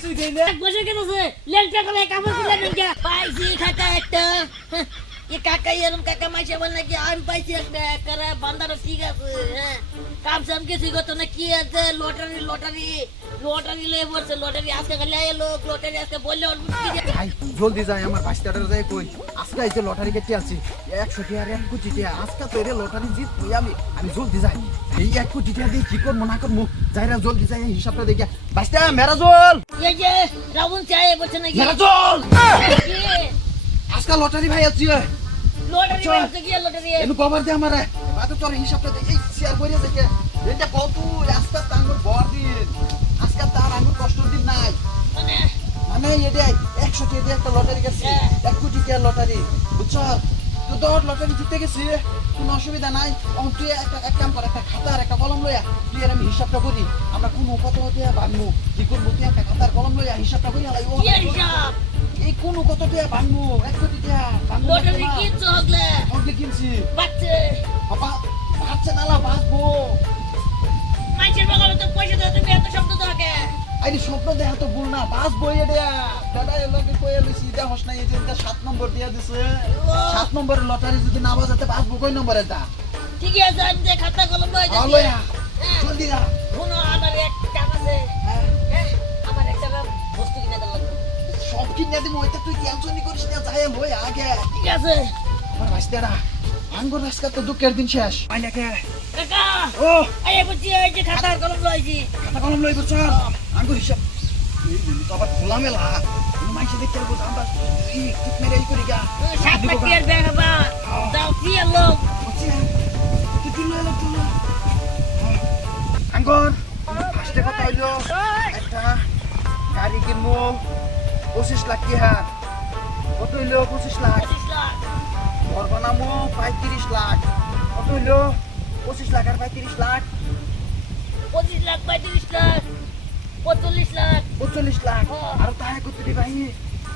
কিছুই দেই না বসে গেছে লেলটা করে কামড় দিলেন না পাইছি খাতা একটা এ কাকা এরম কাকা মাইছে বল নাকি আমি পাইছি একটা করে বান্দার ঠিক আছে হ্যাঁ কাম সাম কিছু করতে না কি আছে লটারি লয়ে বসে লটারি আজকে খালি এলো লটারি আজকে বললে ওর মুখ কি ভাই জলদি যাই আমার বাস্তাটার যাই কই আজকে আইছে লটারি কেটে আছি 100 টাকা আর 1 কোটি টাকা আজকে তো এর লটারি জিত কই আমি জলদি যাই এই 1 কোটি টাকা দিয়ে কি করব না করব যাইরা জলদি যাই হিসাবটা দেখি বাস্তা মেরাজল এই যে রাউন্ড চাই বলছে নাকি মেরাজল আজকে লটারি ভাই আছে লটারি বলছে কি লটারি এনু কভার দে আমারে বাদ তোর হিসাবটা দেখি শেয়ার কইরা দেখে এটা কত আজকে তাঙ্গর বড় দিন আজকে তার আঙ্গুর কষ্ট দিন নাই মানে এটা 100 টাকা দিয়ে একটা লটারি গেছে 1 কোটি টাকা লটারি বুঝছো তো তোর লটারি জিতে গেছি কোনো অসুবিধা নাই তুই এক কাম কর একটা খাতা আর একটা কলম লইয়া তুই আর আমি হিসাবটা করি আমরা কোনো কত টাকা বানবো কি করবো তুই একটা খাতা আর কলম লইয়া হিসাবটা করি আলাই কি হিসাব এই কোনো কত টাকা বানবো 1 কোটি টাকা বানবো লটারি কি চগলে ওকে কিনছি বাচ্চা বাবা বাচ্চা নালা বাসবো মাইছের বগলে তো পয়সা দাও তুমি এত শব্দ দাও কে আরে স্বপ্ন দেখা তো ভুল না বাসবো এটা দাদা এলাকে কই লইছি এটা হস না এই যে 7 নম্বর দিয়া দিছে 7 নম্বরের লটারি যদি না বাজাতে বাসবো কই নম্বরে দা ঠিক আছে আমি যে খাতা কলম লই যাচ্ছি আলোয়া জলদি যা শুনো আমার একটা কাম আছে আমার একটা বস্তু কিনে দাও লাগবে সব কিনে দিমু ওইটা তুই টেনশনই করিস না যাই লই আগে ঠিক আছে আমার বাস্তারা আঙ্গুর রাস্তা তো দুঃখের দিন শেষ পাই নাকি কাকা ও এই বুঝছি এই যে খাতা কলম লইছি খাতা কলম লই বছর আঙ্গুর হিসাব এই দিন তো আবার খোলা মেলা মাইসে দেখতে পাবো আমরা এই ঠিক মেরে এই করি গা সাত পাটিয়ার ব্যাগ বা দাও কি লোক তুই তুই লই তুই আঙ্গুর ফার্স্টে কথা হইলো একটা গাড়ি কিনবো 25 লাখ টাকা কত হইলো 25 লাখ 25 লাখ ঘর বানাবো 35 লাখ কত হইলো 25 লাখ আর 35 লাখ 25 লাখ 35 লাখ 45 লাখ 45 লাখ আর তাই কত দিবি ভাই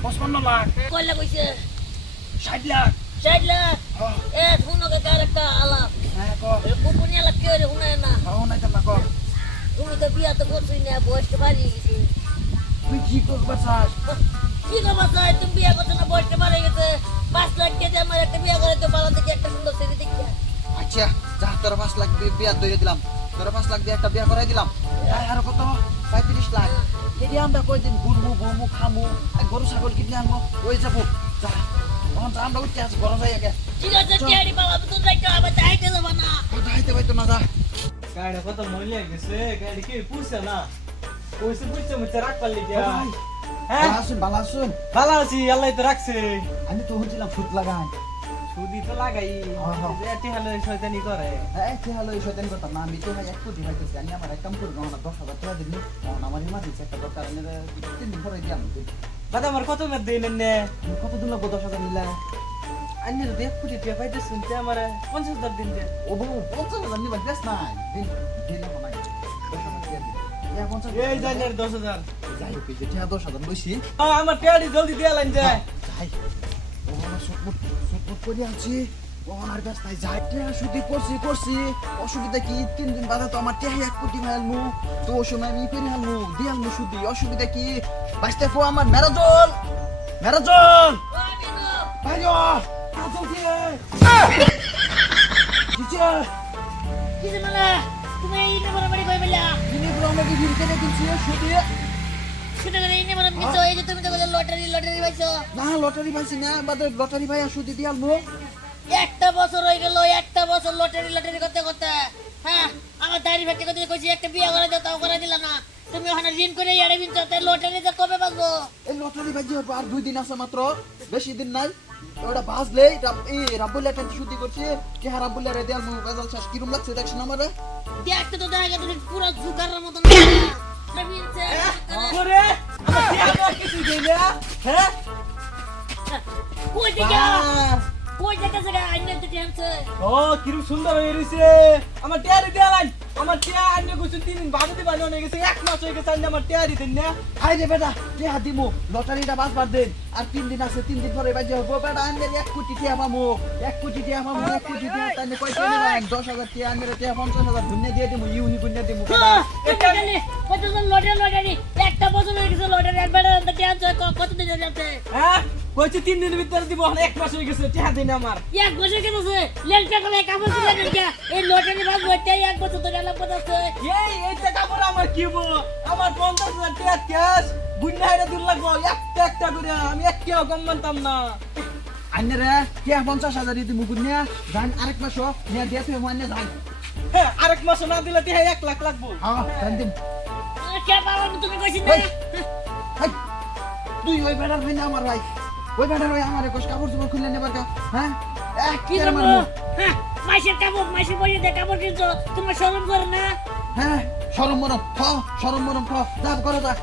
55 লাখ কয়লা কইছে 60 লাখ 60 লাখ এ শুনো কাকা একটা আলাপ হ্যাঁ কো কুকুনি আলাপ কে রে শুনে না হাও নাই তো না কো তুমি তো বিয়া তো করছই না বয়সটা বাড়ি গেছে তুই কি করবা চাস কি গো বাচ্চা তুমি বিয়া করছো না বয়সটা বাড়ি গেছে 5 লাখ কেটে আমার একটা বিয়া করে তো বালা থেকে একটা সুন্দর ছেলে দেখিয়া আচ্ছা যা তোর 5 লাখ বিয়া ধরে দিলাম তোর 5 লাখ দিয়ে একটা বিয়া করাই দিলাম আর কত 35 লাখ যদি আমরা কয়দিন ঘুরবো বমু খামু গরু ছাগল কিনে আনবো ওই যাবো যা তখন যা আমরা উঠতে আছি ঘরে যাই আগে ঠিক আছে টিয়ারি বাবা তো যাইতে হবে যাইতে যাব না যাইতে পাইতো না যা গাড়ি কত মইলে গেছে গাড়ি কি পুষছে না পুষছে মুছে রাখ পারলি কি হ্যাঁ ভালো আসুন ভালো আছি আল্লাহ তো রাখছে আমি তো হচ্ছিলাম ফুট লাগাই সুদি তো লাগাই এটি হলো শয়তানি করে হ্যালো এই শয়তানি কথা না আমি তো ভাই 1 কোটি পাইতেছি আমি আমার এক কাম করবো না 10,000 টাকা দিন আমার ইমার্জেন্সি একটা দরকার আমি 3 দিন পরে দিলাম বাদা আমার কত মেদ দিন নে কত দিন লাগবো 10,000 নিলে আন্নি তো 1 কোটি টাকা পাইতে শুনতে আমার 50,000 দিন দে ও বউ 50,000 নিবা বেশ নাই দিন দিন না 10,000 দিয়ে এই জানের 10,000 যাই হোক যে 10,000 লইছি আমার টিয়ারি জলদি দিয়া লাইন যায় যাই ও আমার সটমট করে আছি ও আমার কাছ তাই যাই টিয়া শুধু করছি অসুবিধা কি 3 দিন বাদে তো আমার টিয়া 1 কোটি মাইলমু তো ও সময় আমি করে হালমু দিয়ালমু শুধু অসুবিধা কি বাঁচতে কো আমার মেরাজল ভাইও কত কি কিছে কি জানা তুমি এই নম্বর বাড়ি কই বলা দিনে পুরো আমাকে ভিড়তে দেখছি শুধু শুনে করে এই নম্বর কিছু এই যে তুমি তো বলে লটারি পাইছো না লটারি পাইছি না বাদে লটারি ভাই শুধু দিয়ালমু একটা বছর হয়ে গেল একটা বছর লটারি করতে হ্যাঁ আমার দাড়ি ফেটে করতে কইছি একটা বিয়ে করে দাও তাও করে দিলা না তুমি ওখানে ঋণ করে ইয়ারে বিনছো তাই লটারিতে কবে বাজবো এই লটারি বাজি আর 2 দিন আছে মাত্র বেশি দিন নাই ওটা বাজলেই রাব্বুল্লাহ টেন শুদ্ধি করছে কি রাব্বুল্লাহ রে দেয়াল বেজাল শেষ কিরম লাগছে দেখছ না আমারে দেখতে তো দেখা গেছে পুরো জুকারের মতন বিনছে করে আমার টিয়া কিছু দেই না হ্যাঁ কই দিকা কই দেখা জায়গা আইনে তো টেনছে ও কিরম সুন্দর হয়ে রইছে আমার টিয়ারি দিয়া লাইন আমার টিয়া আইনে কইছো 3 দিন বাদে দিবা না গেছে 1 মাস হয়ে গেছে আইনে আমার টিয়ারি দেন না আই রে বেটা কে হাদিমু লটারিটা বাজবার দেন আর 3 দিন আছে 3 দিন পরে বাজে হবে বেটা আনলে 1 কোটি টাকা পামু 1 কোটি টাকা পামু 1 কোটি টাকা তাইলে কয় টাকা নেবেন 10,000 টাকা আনলে টাকা 50,000 ধুন্নে দিয়ে দিমু ইউনি গুন্নে দিমু এটা গেলে কতজন লটারি একটা বছর হয়ে গেছে লটারি দিন যাচ্ছে হ্যাঁ কইছি 3 দিনের ভিতরে দিব এখন 1 মাস হয়ে গেছে টিয়া দিন আমার এক বছর কেটেছে লেলটা করে কাপড় কিনে নাকি এই লটারি বাজ হইতে এক বছর ধরে লাভ করতেছে এইটা কাপড় আমার কি বল আমার 50,000 টাকা ক্যাশ বুন্না হাইরা দিন লাগবো একটা করে আমি একটাও কম মানতাম না আইনে রে কে 50,000 দিতে মুকুট নিয়া জান আরেক মাস নিয়া দিয়ে তুই মানে যাই হ্যাঁ আরেক মাস না দিলে টিয়া 1 লাখ লাগবো হ্যাঁ জান দিম কে পাবো তুমি কইছিস না হাই তুই ওই বেটার ভাই না আমার ভাই ওই বেটার ভাই আমার কোশ কাপড় চোপড় খুলে নেবার কা হ্যাঁ কি একের করবো মারমু মাসের কাপড় মাসের বইয়ে দিয়ে কাপড় কিনছো তোমার শরম করে না হ্যাঁ শরম মরম হ শরম মরম হ যা করো যা